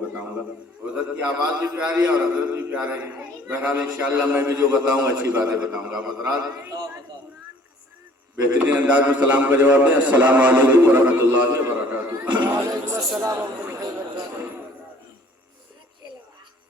بتاؤں گا. حضرت کی آواز بھی پیاری ہے اور حضرت بھی پیارے ہیں. بہرحال انشاءاللہ میں بھی جو بتاؤں گا اچھی باتیں بتاؤں گا. آپ حضرات بہترین انداز میں سلام کا جواب دیں. السلام علیکم ورحمۃ اللہ وبرکاتہ.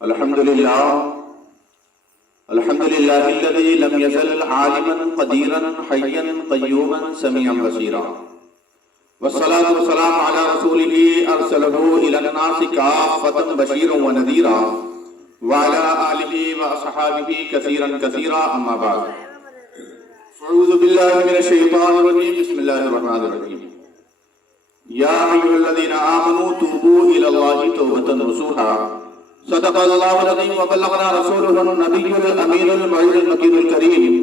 الحمد للہ الذی لم یزل عالما قدیرا حیا قیوما سمیعا بصیرا والصلاة والسلام علی رسولہ ارسلہ الی الناس کافۃ بشیرا ونذیرا وعلی آلہ واصحابہ کثیرا کثیرا. اما بعد اعوذ باللہ من الشیطان الرجیم. بسم اللہ الرحمن الرحیم. یا ایھا الذین آمنوا توبوا الی اللہ توبۃ نصوحا. صدق اللہ العظیم وبلغنا رسولہ النبی الامین المعز المکین الکریم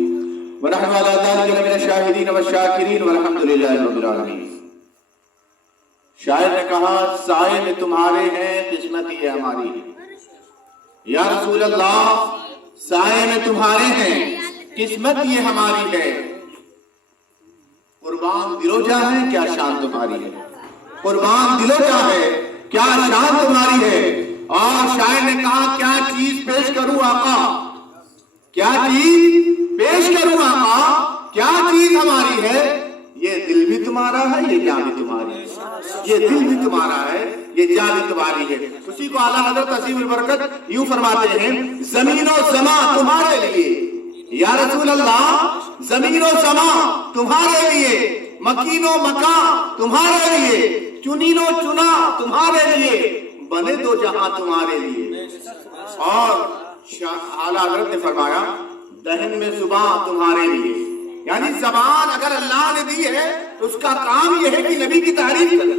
ونحن علی ذلک لمن الشاہدین والشاکرین والحمد للہ رب العالمین. شاعر نے کہا سائے میں تمہارے ہیں قسمت یہ ہماری ہے. یا رسول اللہ سائے میں تمہارے ہیں قسمت یہ ہماری ہے. قربان دلو جا ہے کیا شان تمہاری ہے. قربان دلو جا ہے کیا شان تمہاری ہے. اور شاعر نے کہا کیا چیز پیش کروں آقا, کیا چیز پیش کروں آقا, کیا چیز ہماری ہے. یہ دل بھی تمہارا ہے, یہ جان بھی تمہاری ہے. یہ دل بھی تمہارا ہے, یہ جان بھی تمہاری ہے. اسی کو اعلیٰ حضرت عظیم البرکت یوں فرماتے ہیں زمین و سما تمہارے لیے. یا رسول اللہ زمین و سما تمہارے لیے, مکین و مکان تمہارے لیے, چنین و چنا تمہارے لیے, بنے دو جہاں تمہارے لیے. اور اعلیٰ حضرت نے فرمایا دہن میں زبان تمہارے لیے. یعنی زبان اگر اللہ نے دی ہے تو اس کا کام یہ ہے کہ نبی کی تعریف کرے.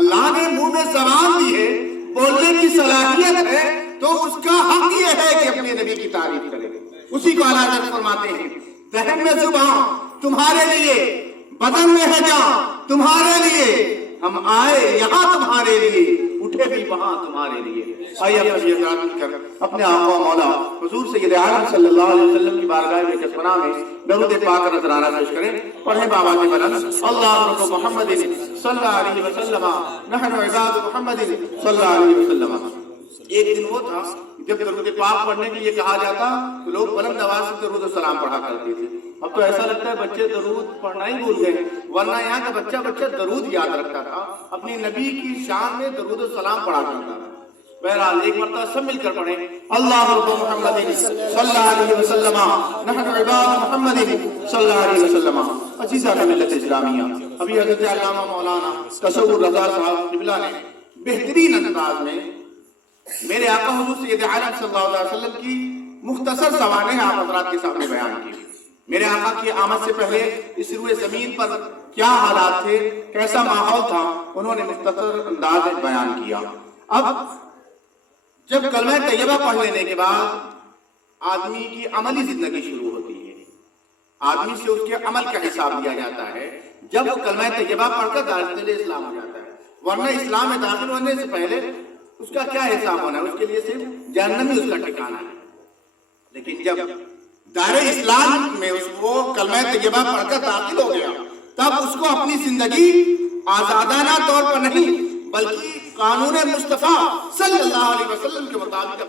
اللہ نے منہ میں زبان دی ہے, بولنے کی صلاحیت ہے, تو اس کا حق یہ ہے کہ اپنے نبی کی تعریف کرے. اسی کو اعلیٰ حضرت فرماتے ہیں دہن میں زبان تمہارے لیے, بدن میں ہے جان تمہارے لیے, ہم آئے یہاں تمہارے لیے, اٹھے بھی وہاں تمہارے لیے. آئیے اپنی اذان کر اپنے آقا مولا حضور سید عالم صلی اللہ علیہ وسلم کی بارگاہ میں کسمنا میں درود پاک نذرانہ پیش کریں. پڑھیں بابا کے بلند اللہ رب محمد صلی اللہ علیہ وسلم نحن عباد محمد صلی اللہ علیہ وسلم. ایک دن وہ تھا جب درود پاک پڑھنے کے لیے کہا جاتا تو لوگ بلند آواز سے درود و سلام پڑھا کرتے تھے. اب تو ایسا لگتا ہے بچے درود پڑھنا ہی بھول گئے, ورنہ یہاں کا بچہ درود یاد رکھتا تھا, اپنی نبی کی شان میں درود و سلام پڑھا کرتا تھا. بہرحال ایک مرتبہ سب مل کر پڑھیں اللہ رب محمد صلی اللہ علیہ وسلم نحن عباد محمد صلی اللہ علیہ وسلم. عزیزان ملت اسلامیہ, ابھی حضرت علامہ مولانا تصور رضا صاحب قبلہ نے بہترین انداز میں میرے آقا حضور سید عالم صلی اللہ علیہ وسلم کی مختصر سوانح آپ حضرات کے سامنے بیان کی. میرے آقا کی آمد سے پہلے اس روئے زمین پر کیا حالات تھے, کیسا ماحول تھا, انہوں نے مختصر انداز میں بیان کیا. اب جب کلمہ طیبہ پڑھ لینے کے بعد آدمی کی عملی زندگی شروع ہوتی ہے, آدمی سے اس کے عمل کا حساب لیا جاتا ہے جب وہ کلمہ طیبہ پڑھ کر داخل اسلام ہو جاتا ہے. ورنہ اسلام میں داخل ہونے سے پہلے اس کا کیا حساب ہونا ہے, اس کے لیے صرف جہنم ہی اس کا ٹھکانہ ہے. لیکن جب دائرہ اسلام میں اس کو کلمہ طیبہ پڑھ کر داخل ہو گیا تب اس کو اپنی زندگی آزادانہ طور پر نہیں بلکہ قانون مصطفیٰ صلی اللہ علیہ وسلم کے مطابق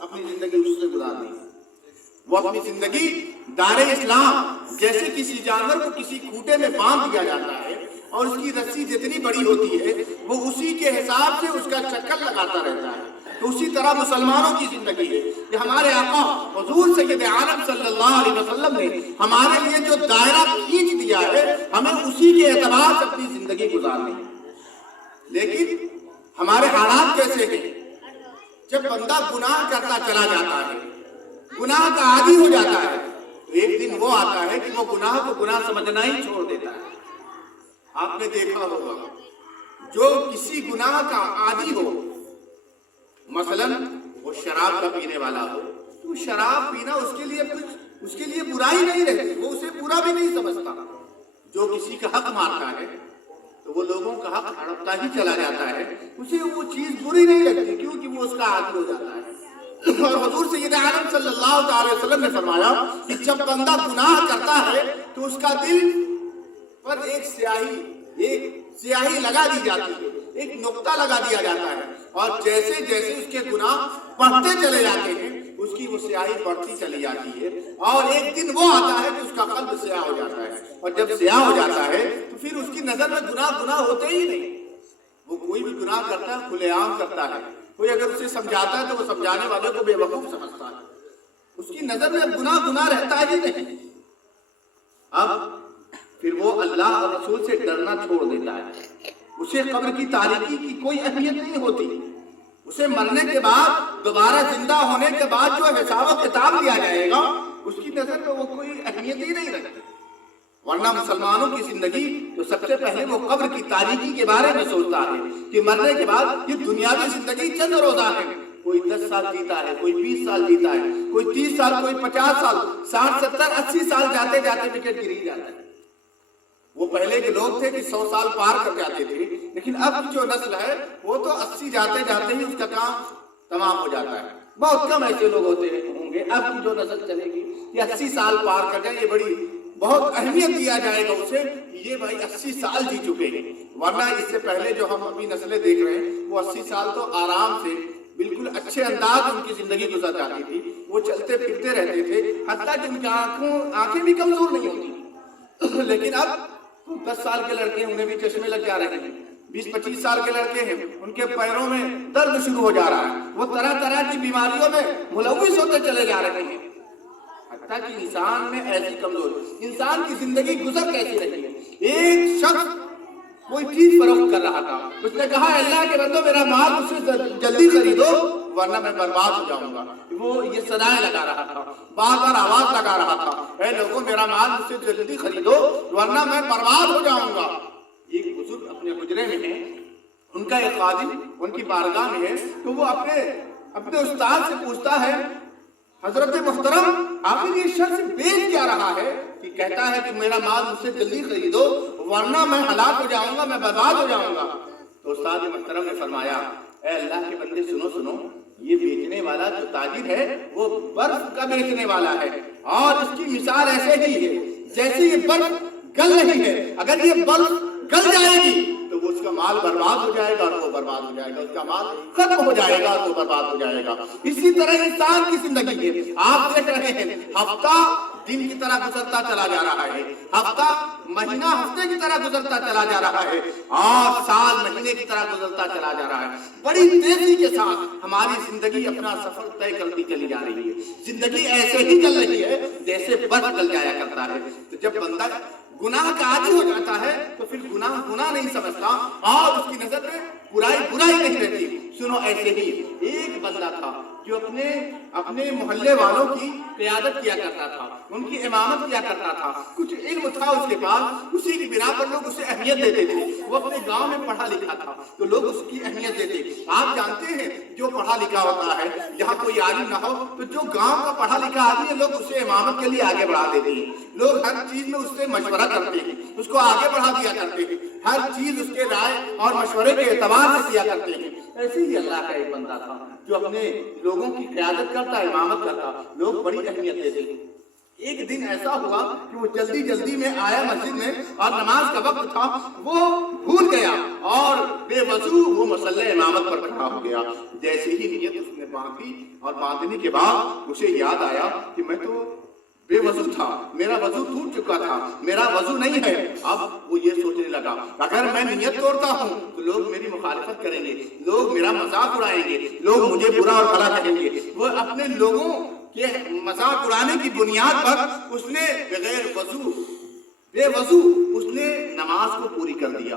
اپنی زندگی اس سے گزارنی. وہ اپنی زندگی دائرہ اسلام جیسے کسی جانور کو کسی کھوٹے میں باندھ دیا جاتا ہے اور اس کی رسی جتنی بڑی ہوتی ہے وہ اسی کے حساب سے اس کا چکر لگاتا رہتا ہے. تو اسی طرح مسلمانوں کی زندگی ہے کہ ہمارے آقا حضور سید عالم صلی اللہ علیہ وسلم نے ہمارے لیے جو دائرہ کھینچ دیا ہے ہمیں اسی کے اعتبار سے اپنی زندگی گزارنی ہے. لیکن ہمارے حالات کیسے ہیں, جب بندہ گناہ کرتا چلا جاتا ہے, گناہ کا عادی ہو جاتا ہے, تو ایک دن وہ آتا ہے کہ وہ گناہ کو گناہ سمجھنا ہی چھوڑ دیتا ہے. آپ نے دیکھا ہوگا جو کسی گناہ کا عادی ہو, مثلا وہ شراب کا پینے والا ہو, تو شراب پینا اس کے لیے برائی نہیں رہتی, وہ اسے برا بھی نہیں سمجھتا. جو کسی کا حق مارتا ہے تو وہ لوگوں کا حق ہڑپتا ہی چلا جاتا ہے, اسے وہ چیز بری نہیں لگتی کیونکہ وہ اس کا عادی ہو جاتا ہے. اور حضور سید عالم صلی اللہ علیہ وسلم نے فرمایا کہ جب بندہ گناہ کرتا ہے تو اس کا دل پر ایک سیاہی لگا دی جاتی ہے, ایک نقطہ لگا دیا جاتا ہے. اور جیسے جیسے اس کے گناہ بڑھتے چلے جاتے ہیں اس کی وہ سیاہی بڑھتی چلی جاتی ہے، اور ایک دن وہ آتا ہے کہ اس کا قلب سیاہ ہو جاتا ہے، اور جب سیاہ ہو جاتا ہے تو پھر اس کی نظر میں گناہ ہوتے ہی نہیں۔ وہ کوئی بھی گناہ کرتا ہے کھلے عام کرتا ہے، کوئی اگر اسے سمجھاتا ہے تو وہ سمجھانے والے کو بے وقوف سمجھتا ہے، اس کی نظر میں گناہ رہتا ہی نہیں۔ اب پھر وہ اللہ اور رسول سے ڈرنا چھوڑ دیتا ہے، اسے قبر کی تاریکی کی کوئی اہمیت نہیں ہوتی، اسے مرنے کے بعد دوبارہ زندہ ہونے کے بعد جو حساب و کتاب لیا جائے گا اس کی نظر میں وہ کوئی اہمیت ہی نہیں رکھتی۔ ورنہ مسلمانوں کی زندگی تو سب سے پہلے وہ قبر کی تاریکی کے بارے میں سوچتا ہے کہ مرنے کے بعد یہ دنیاوی زندگی چند روزہ ہے، کوئی 10 سال جیتا ہے، کوئی 20 سال جیتا ہے، کوئی 30 سال، کوئی 50 سال، 60 70 80 سال جاتے جاتے وکٹ گری جاتا ہے۔ وہ پہلے کے لوگ تھے کہ 100 سال پار کر جاتے تھے، لیکن اب کی جو نسل ہے وہ تو 80 جاتے جاتے ہی اس کا کام تمام ہو جاتا ہے۔ بہت کم ایسے لوگ ہوتے ہوں گے اب کی جو نسل چلے گی یہ 80 سال پار کر جائے، یہ بڑی بہت اہمیت دیا جائے گا اسے، یہ بھائی 80 سال جی چکے ہیں۔ ورنہ اس سے پہلے جو ہم اپنی نسلیں دیکھ رہے ہیں وہ 80 سال تو آرام سے بالکل اچھے انداز ان کی زندگی گزر جاتی تھی، وہ چلتے پھرتے رہتے تھے، حتیٰ کہ ان کی آنکھیں بھی کمزور نہیں ہوتی۔ لیکن اب 10 سال کے لڑکے انہیں بھی چشمے لگ جا رہے ہیں، 20-25 سال کے لڑکے ہیں ان کے پیروں میں درد شروع ہو جا رہا ہے، وہ طرح طرح کی بیماریوں میں ملوث ہوتے چلے جا رہے ہیں۔ حتیٰ کہ انسان میں ایسی کمزور، انسان کی زندگی گزر کیسی رہی ہے۔ ایک شخص کوئی چیز فروخت کر رہا تھا، اس نے کہا اللہ کے بندو میرا مال مجھ سے جلدی خریدو ورنہ میں برباد ہو جاؤں گا۔ وہ یہ صدائیں لگا رہا تھا، بار بار آواز لگا رہا تھا، اے لوگوں میرا مال مجھ سے جلدی خریدو ورنہ میں برباد ہو جاؤں گا۔ ایک بزرگ اپنے حجرے میں ہیں، ان کا ایک خادم ان کی بارگاہ میں ہے، تو وہ اپنے استاد سے پوچھتا ہے حضرت محترم آخر یہ شخص بیچ کیا رہا ہے کہ کہتا ہے کہ میرا مال مجھ سے جلدی خریدو ورنہ میں ہلاک ہو جاؤں گا، میں برباد ہو جاؤں گا۔ تو استاد محترم نے فرمایا اے اللہ کے بندے سنو، یہ بیچنے والا جو تاجر ہے وہ برف کا بیچنے والا ہے، اور اس کی مثال ایسے ہی ہے جیسے یہ برف گل رہی ہے، اگر یہ برف گل جائے گی تو وہ اس کا مال برباد ہو جائے گا اور وہ برباد ہو جائے گا، اس کا مال ختم ہو جائے گا اور وہ برباد ہو جائے گا۔ اسی طرح انسان کی زندگی ہے، آپ دیکھ رہے ہیں ہفتہ دن کی طرح گزرتا چلا جا رہا ہے، ہفتہ مہینہ ہفتے کی طرح گزرتا چلا جا رہا ہے، اور سال مہینے کی طرح گزرتا چلا جا رہا ہے۔ بڑی تیزی کے ساتھ ہماری زندگی اپنا سفر طے کرتی چلی جا رہی ہے، زندگی ایسے ہی چل رہی ہے جیسے برف گل جایا کرتا ہے۔ تو جب بندہ گناہ کا عادی ہو جاتا ہے تو پھر گناہ نہیں سمجھتا اور اس کی نظر میں برائی نہیں رہتی۔ سنو ایسے ہی ایک بندہ تھا جو اپنے محلے والوں کی قیادت کیا کرتا تھا، ان کی امامت کیا کرتا تھا، کچھ علم تھا اس کے پاس، اسی کی بنا پر لوگ اسے اہمیت دیتے تھے۔ وہ اپنے گاؤں میں پڑھا لکھا تھا تو لوگ اس کی اہمیت دیتے۔ آپ جانتے ہیں جو پڑھا لکھا ہوتا ہے جہاں کوئی عالم نہ ہو تو جو گاؤں کا پڑھا لکھا آدمی ہے لوگ اسے امامت کے لیے آگے بڑھا دیتے ہیں، لوگ ہر چیز میں اس سے مشورہ کرتے ہیں، اس کو آگے بڑھا دیا کرتے ہیں، ہر چیز اس کے رائے اور مشورے کے اعتبار سے کیا کرتے ہیں۔ ایسے ہی اللہ کا ایک بندہ تھا جو اپنے لوگوں کی قیادت کرتا، امامت کرتا، لوگ بڑی اہمیت دیتے ہیں۔ ایک دن ایسا ہوا کہ وہ جلدی میں آیا مسجد میں اور نماز کا وقت تھا، وہ بھول گیا اور بے وضو وہ مصلی امامت پر کھڑا ہو گیا۔ جیسے ہی نیت اس نے باندھی اور باندھنے کے بعد اسے یاد آیا کہ میں تو بے وضو تھا، میرا وضو ٹوٹ چکا تھا، میرا وضو نہیں ہے۔ اب وہ یہ سوچنے لگا اگر میں نیت توڑتا ہوں تو لوگ میری مخالفت کریں گے، لوگ میرا مذاق اڑائیں گے، لوگ مجھے برا اور بھلا کہیں گے۔ وہ اپنے لوگوں کے مذاق اڑانے کی بنیاد پر اس نے بے وضو اس نے نماز کو پوری کر دیا۔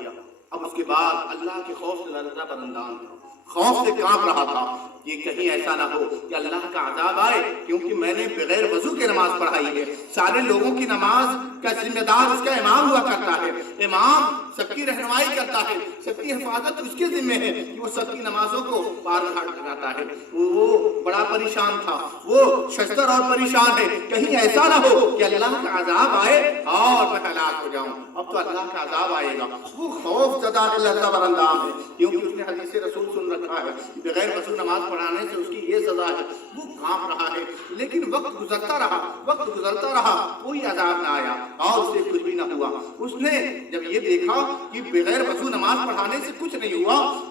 اب اس کے بعد اللہ کے خوف سے لرزہ برندان تھا، خوف سے کانپ رہا تھا کہ کہیں ایسا نہ ہو کہ اللہ کا عذاب آئے، کیونکہ میں نے بغیر وضو کے نماز پڑھائی ہے۔ سارے لوگوں کی نماز کا ذمہ دار اس کا امام ہوا کرتا ہے، امام سب کی رہنمائی کرتا ہے، سب کی حفاظت اس کے ذمہ ہے کہ وہ سب کی نمازوں کو پار گھاٹ لگاتا ہے۔ وہ بڑا پریشان تھا، وہ ششدر اور پریشان ہے، کہیں ایسا نہ ہو کہ اللہ کا عذاب آئے اور میں ہلاک ہو جاؤں۔ اب تو اللہ کا عذاب آئے گا، وہ خوف زدہ لرزہ براندام ہے، کیونکہ اس نے حدیث رسول سن رکھا ہے بغیر وضو نماز پڑھانے سے اس کی یہ سزا ہے۔ وہ کانپ رہا ہے، لیکن وقت گزرتا رہا کوئی عذاب نہ آیا اور اسے کچھ بھی نہ ہوا۔ اس نے جب یہ دیکھا کہ بغیر وضو نماز پڑھانے سے کچھ نہیں ہوا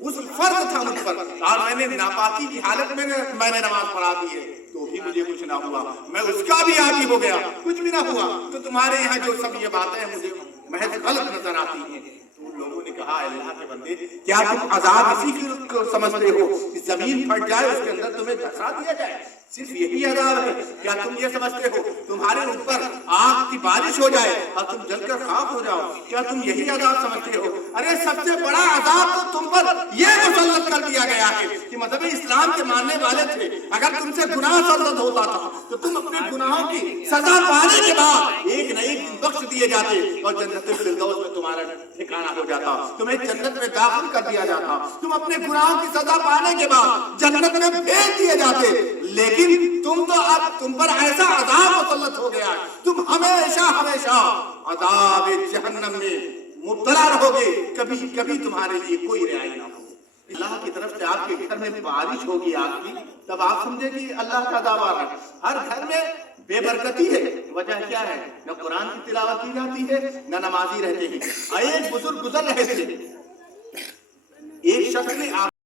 غسل فرض تھا مجھ پر اور میں نے ناپاکی کی حالت میں میں نے نماز پڑھا دی ہے تو بھی مجھے کچھ نہ ہوا, میں اس کا بھی عادی ہو گیا, کچھ بھی نہ ہوا. تو تمہارے یہاں جو سب یہ باتیں مجھے محض غلط نظر آتی ہیں. تو ان لوگوں نے کہا اللہ کے بندے کیا تم عذاب اسی کو سمجھتے ہو کہ زمین پھٹ جائے اس کے اندر تمہیں دھسا دیا جائے, صرف یہی عذاب ہے؟ کیا تم یہ سمجھتے ہو تمہارے اوپر آگ کی بارش ہو جائے اور تم جل کر خاک ہو جاؤ, کیا تم یہی عذاب سمجھتے ہو؟ ارے سب سے بڑا عذاب تو تم پر یہ مسلط کر دیا گیا ہے کہ مذہب اسلام کے ماننے والے تھے, اگر تم سے گناہ سرزد ہوتا تھا تو تم اپنے گناہوں کی سزا پانے کے بعد ایک نہ ایک دن بخش دیے جاتے اور جنت الفردوس میں تمہارا ٹھکانہ ہو جاتا, تمہیں جنت میں داخل کر دیا جاتا, تم اپنے گناہوں کی سزا پانے کے بعد جنت میں بھیج دیے جاتے. لیکن تم تو اب تم پر ایسا عذاب مسلط ہو گیا, تم ہمیشہ ہمیشہ عذاب جہنم میں مبتلا رہو گے, کبھی کبھی تمہارے لیے کوئی رہائی نہ ہو. اللہ کی طرف سے آپ کے گھر میں بارش ہوگی آگ کی, تب آپ سمجھے کہ اللہ کا عذاب آ رہا ہے. ہر گھر میں بے برکتی ہے, وجہ کیا ہے؟ نہ قرآن کی تلاوت کی جاتی ہے, نہ نمازی رہتے ہیں. ایک بزرگ گزر رہے تھے, ایک شخص نے